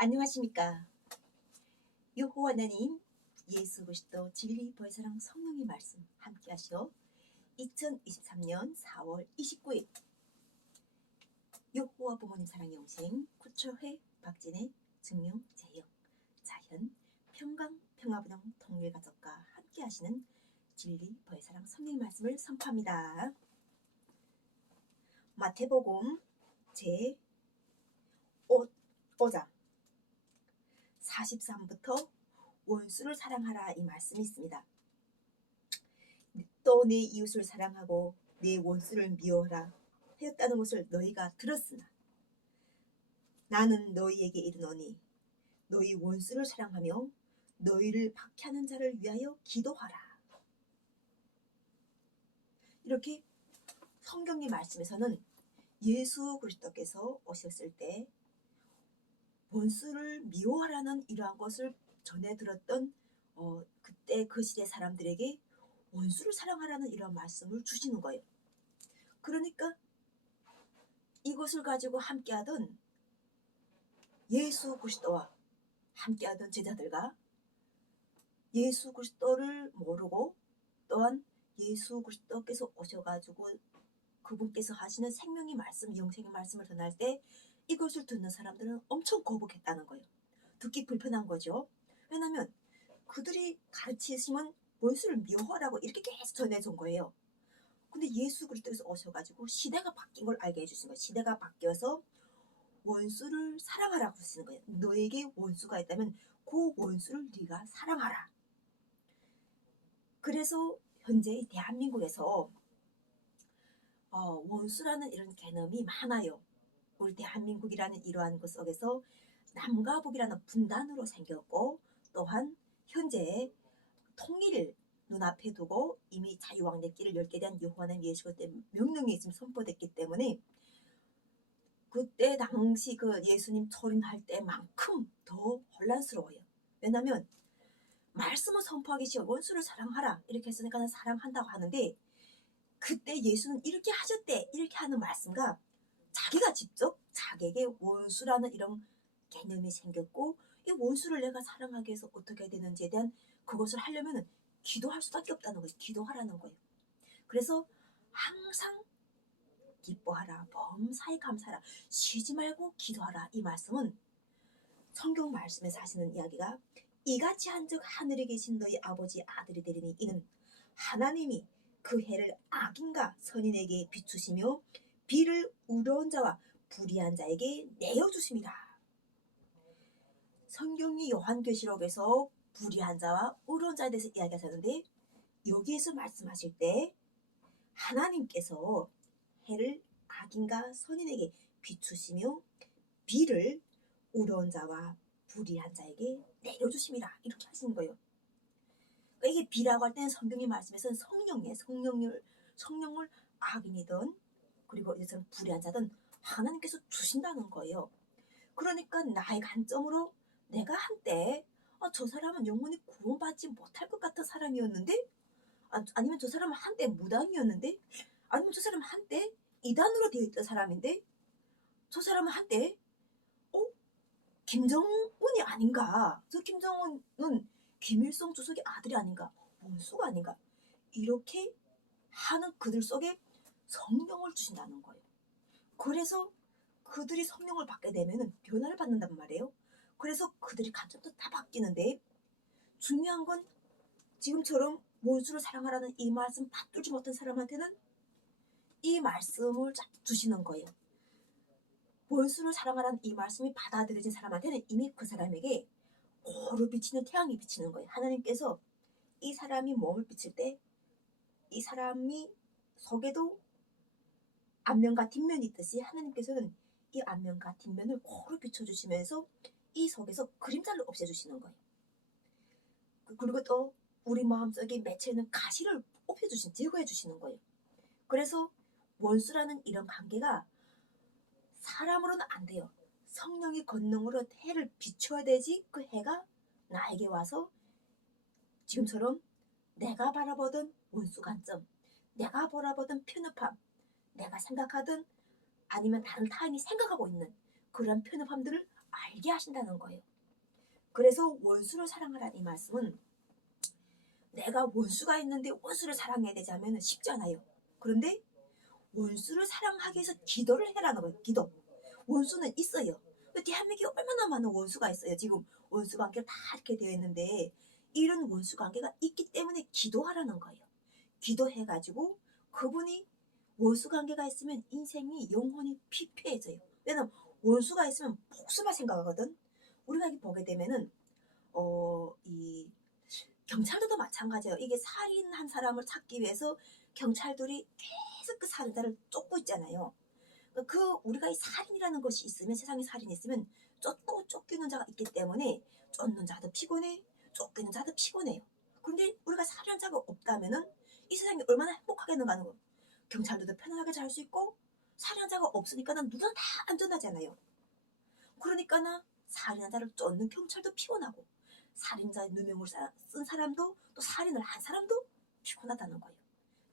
안녕하십니까. 여호와 하나님, 예수 그리스도 진리 보혜사랑 성령의 말씀 함께 하시어 2023년 4월 29일 여호와 부모님 사랑의 영생 구초회 박진의 증명 제역 자연 평강 평화분영 통일 가족과 함께 하시는 진리 보혜사랑 성령의 말씀을 선포합니다. 마태복음 제 5장 43부터 원수를 사랑하라 이 말씀이 있습니다. 또 내 이웃을 사랑하고 내 원수를 미워하라 하였다는 것을 너희가 들었으나 나는 너희에게 이르노니 너희 원수를 사랑하며 너희를 박해하는 자를 위하여 기도하라. 이렇게 성경의 말씀에서는 예수 그리스도께서 오셨을 때 원수를 미워하라는 이러한 것을 전해 들었던 그때 그 시대 사람들에게 원수를 사랑하라는 이런 말씀을 주시는 거예요. 그러니까 이것을 가지고 함께하던 예수 그리스도와 함께하던 제자들과 예수 그리스도를 모르고 또한 예수 그리스도께서 오셔가지고 그분께서 하시는 생명의 말씀, 영생의 말씀을 전할 때 이것을 듣는 사람들은 엄청 거북했다는 거예요. 듣기 불편한 거죠. 왜냐하면 그들이 가르치심은 원수를 미워하라고 이렇게 계속 전해준 거예요. 근데 예수 그리스도께서 오셔가지고 시대가 바뀐 걸 알게 해주신 거예요. 시대가 바뀌어서 원수를 사랑하라고 하시는 거예요. 너에게 원수가 있다면 그 원수를 네가 사랑하라. 그래서 현재 대한민국에서 원수라는 이런 개념이 많아요. 우리 대한민국이라는 이러한 것 속에서 남과 북이라는 분단으로 생겼고 또한 현재 통일을 눈앞에 두고 이미 자유왕래길을 열게 된 여호와 하나님 예수 그리스도의 명령이 지금 선포됐기 때문에 그때 당시 그 예수님 초림할 때만큼 더 혼란스러워요. 왜냐하면 말씀을 선포하기 쉬워 원수를 사랑하라 이렇게 했으니까 사랑한다고 하는데 그때 예수는 이렇게 하셨대 이렇게 하는 말씀과 자기가 직접 자기에게 원수라는 이런 개념이 생겼고 이 원수를 내가 사랑하기 위해서 어떻게 해야 되는지에 대한 그것을 하려면 기도할 수밖에 없다는 거예요. 기도하라는 거예요. 그래서 항상 기뻐하라 범사에 감사하라 쉬지 말고 기도하라 이 말씀은 성경 말씀에서 하시는 이야기가 이같이 한즉 하늘에 계신 너희 아버지 아들이 되리니 이는 하나님이 그 해를 악인과 선인에게 비추시며 비를 의로운 자와 불의한 자에게 내어주심이라. 성경이 요한계시록에서 불의한 자와 의로운 자에 대해서 이야기하셨는데 여기에서 말씀하실 때 하나님께서 해를 악인과 선인에게 비추시며 비를 의로운 자와 불의한 자에게 내려주심이라 이렇게 하시는 거예요. 그러니까 이게 비라고 할 때는 성경의 말씀에서는 성령의 성령을 악인이든 그리고 이처럼 불의한 자든 하나님께서 주신다는 거예요. 그러니까 나의 관점으로 내가 한때 저 사람은 영원히 구원받지 못할 것 같은 사람이었는데 아니면 저 사람은 한때 무당이었는데 아니면 저 사람은 한때 이단으로 되어 있던 사람인데 저 사람은 한때 김정은이 아닌가 저 김정은은 김일성 주석의 아들이 아닌가 원수가 아닌가 이렇게 하는 그들 속에 성령을 주신다는 거예요. 그래서 그들이 성령을 받게 되면 변화를 받는단 말이에요. 그래서 그들이 관점도 다 바뀌는데 중요한 건 지금처럼 원수를 사랑하라는 이 말씀 받들지 못한 사람한테는 이 말씀을 주시는 거예요. 원수를 사랑하라는 이 말씀이 받아들여진 사람한테는 이미 그 사람에게 고루 비치는 태양이 비치는 거예요. 하나님께서 이 사람이 몸을 비칠 때 이 사람이 속에도 앞면과 뒷면이 있듯이 하나님께서는 이 앞면과 뒷면을 고루 비춰주시면서 이 속에서 그림자를 없애주시는 거예요. 그리고 또 우리 마음속에 맺혀 있는 가시를 제거해 주시는 거예요. 그래서 원수라는 이런 관계가 사람으로는 안 돼요. 성령의 권능으로 해를 비춰야 되지 그 해가 나에게 와서 지금처럼 내가 바라보던 원수 관점, 내가 바라보던 편협함, 내가 생각하던 아니면 다른 타인이 생각하고 있는 그런 편협함들을 알게 하신다는 거예요. 그래서 원수를 사랑하라는 이 말씀은 내가 원수가 있는데 원수를 사랑해야 되지 하면 쉽지 않아요. 그런데 원수를 사랑하기 위해서 기도를 해라는 거예요. 기도. 원수는 있어요. 대한민국에 얼마나 많은 원수가 있어요. 지금 원수 관계가 다 이렇게 되어 있는데 이런 원수 관계가 있기 때문에 기도하라는 거예요. 기도해가지고 그분이 원수 관계가 있으면 인생이 영혼이 피폐해져요. 왜냐면 원수가 있으면 복수만 생각하거든. 우리가 이렇게 보게 되면은 이 경찰들도 마찬가지예요. 이게 살인한 사람을 찾기 위해서 경찰들이 계속 그 살인자를 쫓고 있잖아요. 그 우리가 이 살인이라는 것이 있으면 세상에 살인이 있으면 쫓고 쫓기는 자가 있기 때문에 쫓는 자도 피곤해, 쫓기는 자도 피곤해요. 그런데 우리가 살인한 자가 없다면은 이 세상이 얼마나 행복하겠는가 하는 거. 경찰들도 편안하게 잘 수 있고 살인한 자가 없으니까는 누구나 다 안전하잖아요. 그러니까는 살인한 자를 쫓는 경찰도 피곤하고 살인자의 누명을 쓴 사람도 또 살인을 한 사람도 피곤하다는 거예요.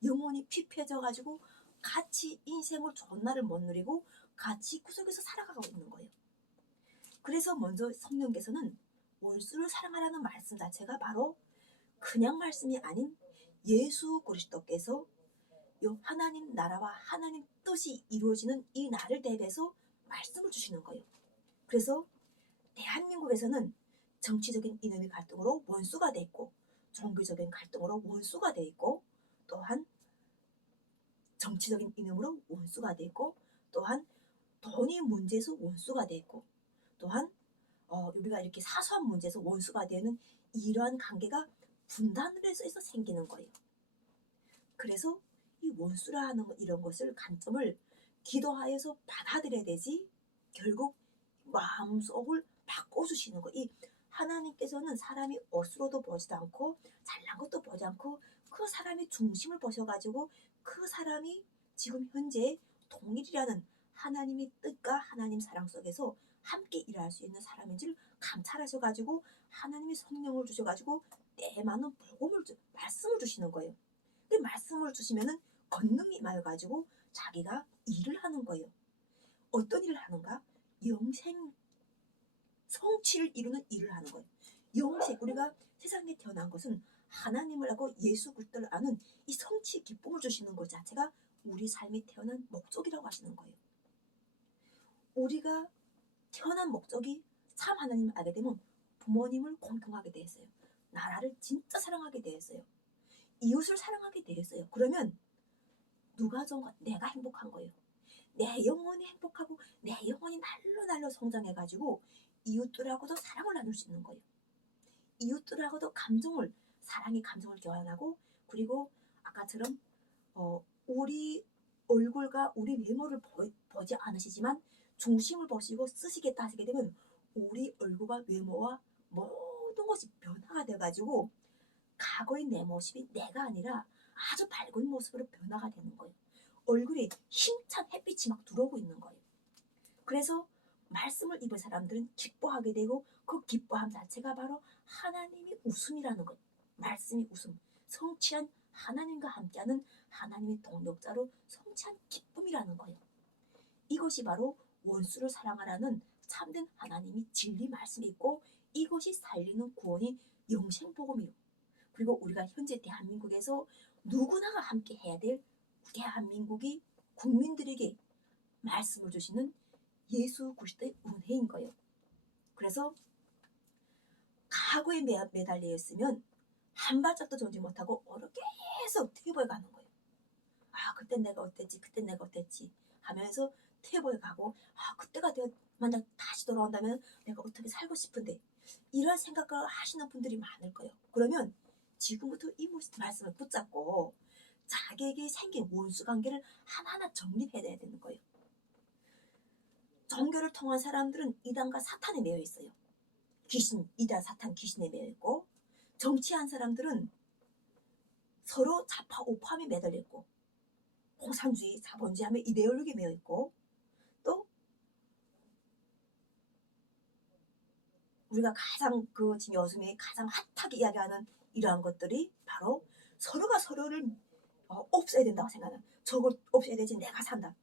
영혼이 피폐해져가지고 같이 인생을 좋은 날을 못 누리고 같이 구석에서 살아가고 있는 거예요. 그래서 먼저 성령께서는 원수를 사랑하라는 말씀 자체가 바로 그냥 말씀이 아닌 예수 그리스도께서 요 하나님 나라와 하나님 뜻이 이루어지는 이 날을 대비해서 말씀을 주시는 거예요. 그래서 대한민국에서는 정치적인 이념의 갈등으로 원수가 돼 있고 종교적인 갈등으로 원수가 돼 있고 또한 정치적인 이념으로 원수가 돼 있고 또한 돈이 문제에서 원수가 돼 있고 또한 우리가 이렇게 사소한 문제에서 원수가 되는 이러한 관계가 분단을 해서 생기는 거예요. 그래서 이 원수라 하는 이런 것을 관점을 기도하여서 받아들여야 되지 결국 마음속을 바꿔주시는 거. 이 하나님께서는 사람이 옷으로도 보지도 않고 잘난 것도 보지 않고 그 사람이 중심을 보셔가지고 그 사람이 지금 현재 동일이라는 하나님의 뜻과 하나님 사랑 속에서 함께 일할 수 있는 사람인지를 감찰하셔가지고 하나님의 성령을 주셔가지고 때 많은 복음을 말씀을 주시는 거예요. 그 말씀을 주시면은 권능이 임하여가지고 자기가 일을 하는 거예요. 어떤 일을 하는가? 영생 성취를 이루는 일을 하는 거예요. 영생 우리가 세상에 태어난 것은 하나님을 알고 예수 그리스도를 아는 이 성취 기쁨을 주시는 것 자체가 우리 삶이 태어난 목적이라고 하시는 거예요. 우리가 태어난 목적이 참 하나님을 알게 되면 부모님을 공경하게 되었어요. 나라를 진짜 사랑하게 되었어요. 이웃을 사랑하게 되었어요. 그러면 누가 좋은 것? 내가 행복한 거예요. 내 영혼이 행복하고 내 영혼이 날로 성장해가지고 이웃들하고도 사랑을 나눌 수 있는 거예요. 이웃들하고도 사랑의 감정을 교환하고 그리고 아까처럼 우리 얼굴과 우리 외모를 보지 않으시지만 중심을 보시고 쓰시겠다 하시게 되면 우리 얼굴과 외모와 모든 것이 변화가 돼가지고 과거의 내 모습이 내가 아니라 아주 밝은 모습으로 변화가 되는 거예요. 얼굴에 힘찬 햇빛이 막 들어오고 있는 거예요. 그래서 말씀을 입은 사람들은 기뻐하게 되고 그 기뻐함 자체가 바로 하나님의 웃음이라는 거예요. 말씀이 웃음. 성취한 하나님과 함께하는 하나님의 동력자로 성취한 기쁨이라는 거예요. 이것이 바로 원수를 사랑하라는 참된 하나님이 진리 말씀이 있고 이것이 살리는 구원이 영생복음이요. 그리고 우리가 현재 대한민국에서 누구나가 함께 해야 될 대한민국이 국민들에게 말씀을 주시는 예수 그리스도의 은혜인 거예요. 그래서 과거에 매달려 있으면 한 발짝도 정지 못하고 계속 퇴보해 가는 거예요. 그때 내가 어땠지 그때 내가 어땠지 하면서 퇴보해 가고 그때가 내가 만약 다시 돌아온다면 내가 어떻게 살고 싶은데 이런 생각을 하시는 분들이 많을 거예요. 그러면 지금부터 이 말씀을 붙잡고 자기에게 생긴 원수 관계를 하나하나 정립해야 되는 거예요. 종교를 통한 사람들은 이단과 사탄에 매여 있어요. 이단, 사탄, 귀신에 매여 있고 정치한 사람들은 서로 좌파, 우파함에 매달려 있고 공산주의, 자본주의함에 이데올로기에 매여 있고 또 우리가 가장 지금 요즘에 가장 핫하게 이야기하는 이러한 것들이 바로 서로가 서로를 없애야 된다고 생각하는 저걸 없애야 되지 내가 산다.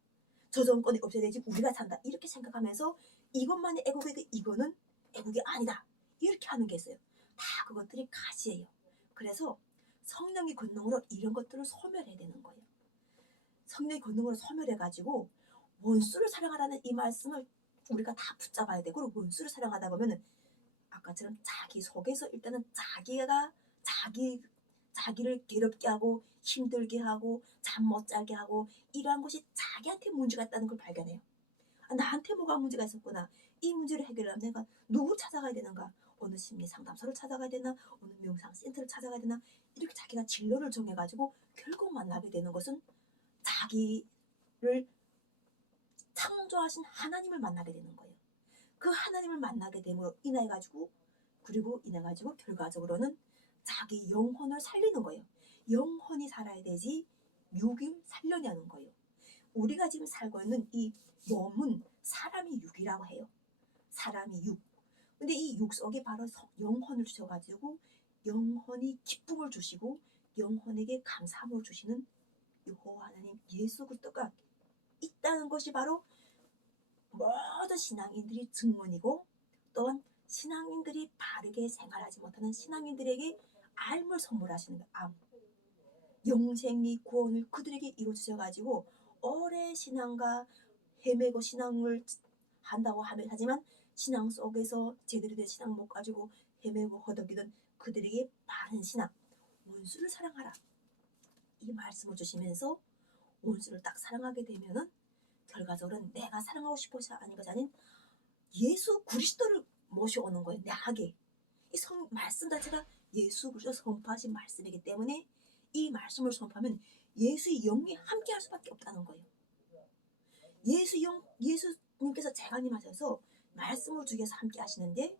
저 정권이 없애야 되지 우리가 산다. 이렇게 생각하면서 이것만이 애국이고 이거는 애국이 아니다. 이렇게 하는 게 있어요. 다 그것들이 가시예요. 그래서 성령의 권능으로 이런 것들을 소멸해야 되는 거예요. 성령의 권능으로 소멸해가지고 원수를 사랑하라는 이 말씀을 우리가 다 붙잡아야 되고, 그리고 원수를 사랑하다 보면은 아까처럼 자기 속에서 일단은 자기를 괴롭게 하고 힘들게 하고 잠 못 자게 하고 이러한 것이 자기한테 문제가 있다는 걸 발견해요. 아, 나한테 뭐가 문제가 있었구나. 이 문제를 해결하려면 내가 누구 찾아가야 되는가? 어느 심리 상담소를 찾아가야 되나? 어느 명상 센터를 찾아가야 되나? 이렇게 자기가 진로를 정해가지고 결국 만나게 되는 것은 자기를 창조하신 하나님을 만나게 되는 거예요. 그 하나님을 만나게 됨으로 인해 가지고, 그리고 인해 가지고 결과적으로는 자기 영혼을 살리는 거예요. 영혼이 살아야 되지 육을 살려냐는 거예요. 우리가 지금 살고 있는 이 몸은 사람이 육이라고 해요. 사람이 육. 근데 이 육 속에 바로 영혼을 주셔가지고 영혼이 기쁨을 주시고 영혼에게 감사함을 주시는 여호와 하나님 예수 그리스도가 있다는 것이 바로 모든 신앙인들이 증문이고, 또한 신앙인들이 바르게 생활하지 못하는 신앙인들에게 알물 선물하시는 거예요. 암. 영생이 구원을 그들에게 이루어주셔가지고 오래 신앙과 헤매고 신앙을 한다고 하지만 신앙 속에서 제대로 된 신앙 못 가지고 헤매고 허덕이던 그들에게 바른 신앙, 원수를 사랑하라, 이 말씀을 주시면서 원수를 딱 사랑하게 되면은 결과적으로는 내가 사랑하고 싶어서 아닌 것이 아닌 예수 그리스도를 모셔오는 거예요. 나에게 이 말씀 자체가 예수 그리스도 선포하신 말씀이기 때문에 이 말씀을 선포하면 예수의 영이 함께할 수밖에 없다는 거예요. 예수님께서 재간님하셔서 말씀을 주께서 함께 하시는데,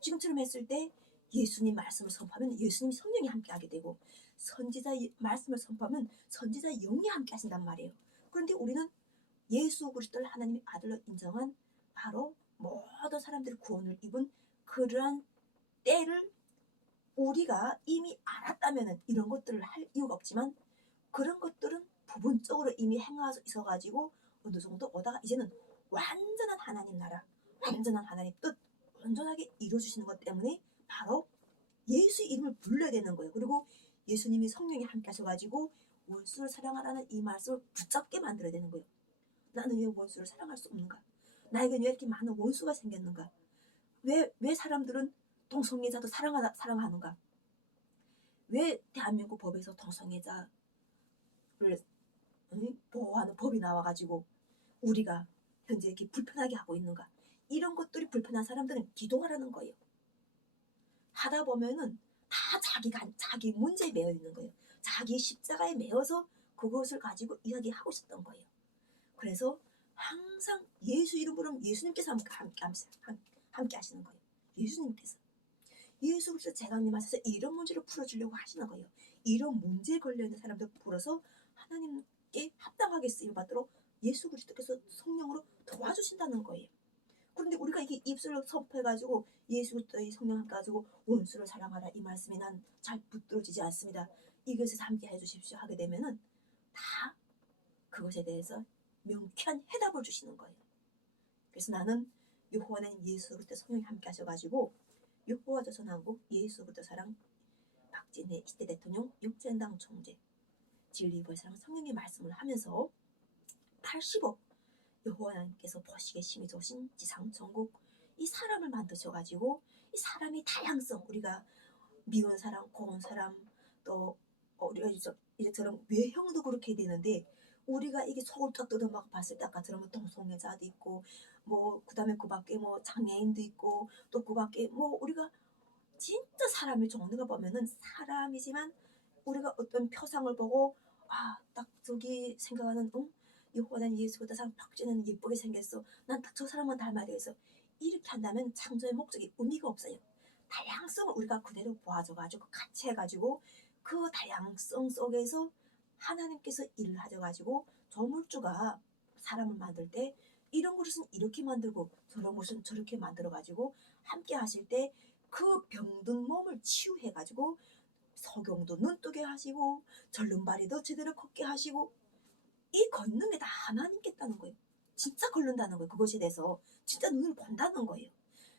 지금처럼 했을 때 예수님 말씀을 선포하면 예수님 성령이 함께하게 되고, 선지자 말씀을 선포하면 선지자 영이 함께 하신단 말이에요. 그런데 우리는 예수 그리스도를 하나님의 아들로 인정한 바로 모든 사람들이 구원을 입은 그러한 때를 우리가 이미 알았다면 이런 것들을 할 이유가 없지만, 그런 것들은 부분적으로 이미 행하고 있어가지고 어느 정도 오다가 이제는 완전한 하나님 나라, 완전한 하나님 뜻 온전하게 이루어주시는 것 때문에 바로 예수의 이름을 불러야 되는 거예요. 그리고 예수님이 성령이 함께 하셔가지고 원수를 사랑하라는 이 말씀을 붙잡게 만들어야 되는 거예요. 나는 왜 원수를 사랑할 수 없는가? 나에겐 왜 이렇게 많은 원수가 생겼는가? 왜 사람들은 동성애자도 사랑하는가? 왜 대한민국 법에서 동성애자를 보호하는 법이 나와가지고 우리가 현재 이렇게 불편하게 하고 있는가? 이런 것들이 불편한 사람들은 기도하라는 거예요. 하다 보면은 다 자기 문제에 매여 있는 거예요. 자기 십자가에 매여서 그것을 가지고 이야기하고 있었던 거예요. 그래서 항상 예수 이름 부르면 예수님께서 함께 하시는 거예요. 예수님께서. 예수 그리스도 재간님 하셔서 이런 문제를 풀어주려고 하시는 거예요. 이런 문제에 걸려있는 사람들 풀어서 하나님께 합당하게 쓰임받도록 예수 그리스도께서 성령으로 도와주신다는 거예요. 그런데 우리가 이게 입술로 선포해가지고 예수 그리스도의 성령 함께 가지고 원수를 사랑하라 이 말씀이 난 잘 붙들어지지 않습니다. 이것에서 함께 해주십시오 하게 되면은 다 그것에 대해서 명쾌한 해답을 주시는 거예요. 그래서 나는 여호와 하나님 예수 그리스도 성령이 함께 하셔가지고 여호와 조선한국 예수 그리스도 사랑 박진애 20대 대통령 육전당 총재 진리의 사랑 성령의 말씀을 하면서 80억 여호와 하나님께서 보시기에 심히 좋으신 지상 천국 이 사람을 만드셔가지고 이 사람의 다양성, 우리가 미운 사람, 고운 사람, 또 우리가 이제처럼 외형도 그렇게 되는데 우리가 이게 속을 딱 뜯어막 봤을 때 아까처럼 동성애자도 있고 뭐 그다음에 그 밖에 뭐 장애인도 있고 또 그 밖에 뭐 우리가 진짜 사람의 종류가 보면은 사람이지만 우리가 어떤 표상을 보고 아 딱 저기 생각하는 여호와는 예수 그리스도 사람 박쥐는 예쁘게 생겼어. 난 딱 저 사람만 닮아야 되겠어. 이렇게 한다면 창조의 목적이 의미가 없어요. 다양성을 우리가 그대로 보아줘가지고 같이 해가지고 그 다양성 속에서 하나님께서 일을 하셔가지고 조물주가 사람을 만들 때 이런 그릇은 이렇게 만들고 저런 그릇은 저렇게 만들어가지고 함께 하실 때 그 병든 몸을 치유해가지고 석용도 눈뜨게 하시고 절름발이도 제대로 걷게 하시고 이 권능이 다 하나님께 있다는 거예요. 진짜 걸른다는 거예요. 그것에 대해서 진짜 눈을 본다는 거예요.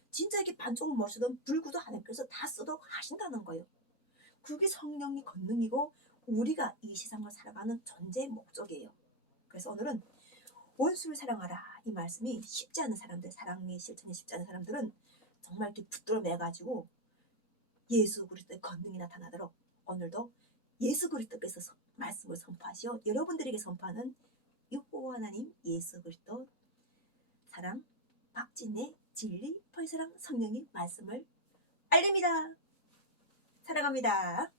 진짜 이렇게 반쪽을 못 쓰던 불구도 하나님께서 다 쓰도록 하신다는 거예요. 그게 성령의 권능이고 우리가 이 세상을 살아가는 존재의 목적이에요. 그래서 오늘은 원수를 사랑하라 이 말씀이 쉽지 않은 사람들, 사랑의 실천이 쉽지 않은 사람들은 정말 이렇게 붙들어 매가지고 예수 그리스도의 권능이 나타나도록 오늘도 예수 그리스도께서 말씀을 선포하시어 여러분들에게 선포하는 육보 하나님 예수 그리스도 사랑 박진의 진리 벌사랑 성령의 말씀을 알립니다. 사랑합니다.